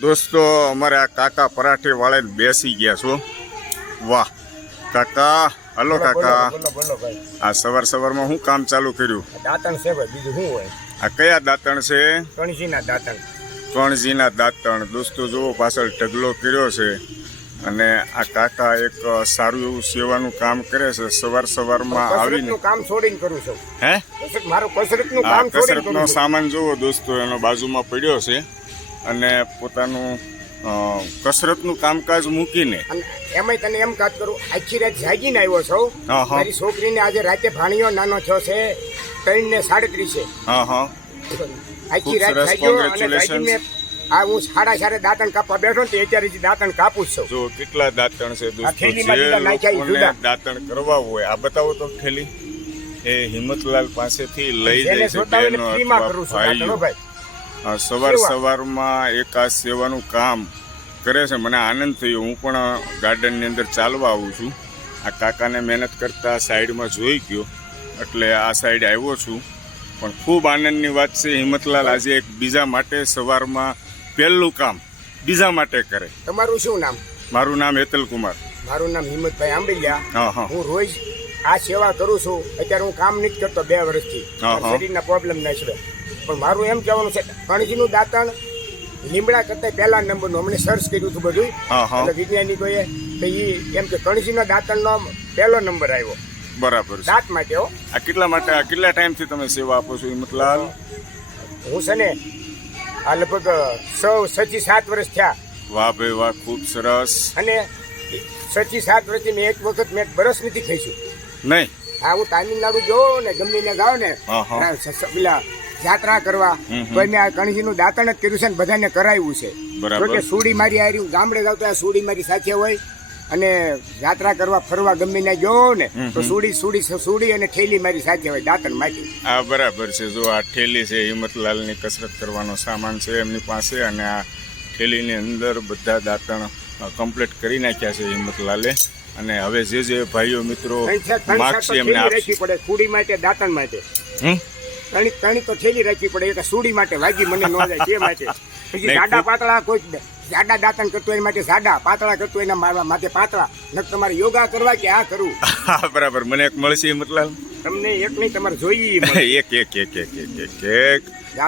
દોસ્તો અમારે આ કાકા પરાઠે વાળાને બેસી ગયા છો. વાહ કાકા, હલો કાકા. બોલો ભાઈ. આ સવારમાં શું કામ ચાલુ કર્યું? દાંતણ છે ભાઈ, બીજું શું હોય? આ કયા દાંતણ છે? કણજીના દાંતણ. કણજીના દાંતણ. દોસ્તો જુઓ પાછળ ઢગલો કર્યો છે અને આ કાકા એક સારું એવું સેવાનું કામ કરે છે. સવારમાં આવીને કામ છોડીને કરું છું. હે મારું કસરતનું આ કામ છોડીને કસરતનો કરું છું. સામાન જુઓ દોસ્તો, એનો બાજુમાં પડ્યો છે અને પોતાનું કસરતનું કામકાજ મૂકીને અને એમાંય તને એમ કાત કરું, આખી રાત જાગીને આવ્યો છો. હા, હા. મારી છોકરીને આજે રાતે ભાણિયો નાનો થયો છે, 3 ને 37. હા હા આખી રાત સરસ, જાગ્યો અને congratulations. જાગીને હું સાડા દાંતણ કાપવા બેઠો ને અત્યારે દાંતણ કાપું જ છું. જો કેટલા દાંતણ છે દોસ્તો. થેલીમાં જે બીજા નાખ્યા લોકોને જુદા. દાંતણ કરવા હોય આ બતાવો તો થેલી. એ હિંમતલાલ પાસેથી લઈ જેને જાય છે જોતા હોય ને બહેનો ફ્રીમાં અથવા કરું છું દાંતણ, હો ભાઈઓ. ભાઈ. સવારમાં એક આ સેવાનું કામ કરે છે. મને આનંદ થયો. હું પણ ગાર્ડનની અંદર ચાલવા આવું છું. આ કાકાને મહેનત કરતા સાઈડમાં જોઈ ગયો એટલે આ સાઈડ આવ્યો છું. પણ ખૂબ આનંદની વાત છે, હિંમતલાલ આજે એક બીજા માટે સવારમાં પહેલું કામ બીજા માટે કરે. તમારું શું નામ? મારું નામ હેતલ કુમાર. મારું નામ હિંમતભાઈ આંબલિયા. હા હા હું રોજ આ સેવા કરું છું. અત્યારે હું કામ નથી કરતો 2 વર્ષથી. હા, હા. શરીરના પ્રોબ્લેમ ના છે. પણ મારું એમ કહેવાનું છે, કણજીનું દાંતણ લીમડા કરતા પહેલા નંબરનું અમને સર્ચ કર્યું હતું બધું. હા, હા. એટલે વૈજ્ઞાનિકોએ તો એમ કે કણજીના દાંતણનો પહેલો નંબર આવ્યો બરાબર છે. દાંત માટે. હો, આ કેટલા ટાઈમથી તમે સેવા આપો છો હિંમતલાલ? હું છે ને આ લગભગ 6-7 વર્ષ થયા. વાહ ભાઈ વાહ, ખૂબ સરસ. અને 6-7 વર્ષથી મેં એક વખત મેં બરસ નથી ખાઈશું. નહીં? હા, હું તામિલનાડુ જોઉં ને ગમે ગાવ ને હા, હા. પેલા યાત્રા કરવા તો મેં આ કણજીનું દાંતણ જ કર્યું છે ને બધાને કરાવ્યું છે. બરાબર. જો કે સુડી મારી હારી ગામડે જાવ તો સુડી મારી સાથે હોય અને યાત્રા કરવા ફરવા ગમે ના ગયો ને તો સુડી અને થેલી મારી સાથે હોય દાંતણ માટી. આ બરાબર છે. જો આ થેલી છે હિંમતલાલની કસરત કરવાનો સામાન છે એમની પાસે અને આ થેલીની અંદર બધા દાંતણ કમ્પ્લીટ કરી નાખ્યા છે હિંમતલાલે. અને હવે જે ભાઈઓ મિત્રો માગશે એમને આપશે. રાખવી પડે સુડી માટે દાંતણ માટે. ત્રણી તો થેલી રાખવી પડે. એક સુડી માટે વાગી મને ન જાય તે માટે. પછી જાડા પાતળા કોઈ જાડા દાંતણ કરતો એના માટે જાડા, પાતળા કરતો એના માટે પાતળા. ન તમારે યોગા કરવા કે આ કરવું. હા બરાબર. મને એક મળશે હિંમતલાલ? તમને એક નહીં, તમારે જોઈએ. એક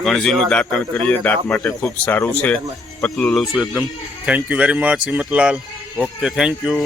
કણજીનું દાંતણ કરીએ. દાંત માટે ખૂબ સારું છે. પતલું લઉં છું એકદમ. Thank you very much Himmatlal. Okay, thank you.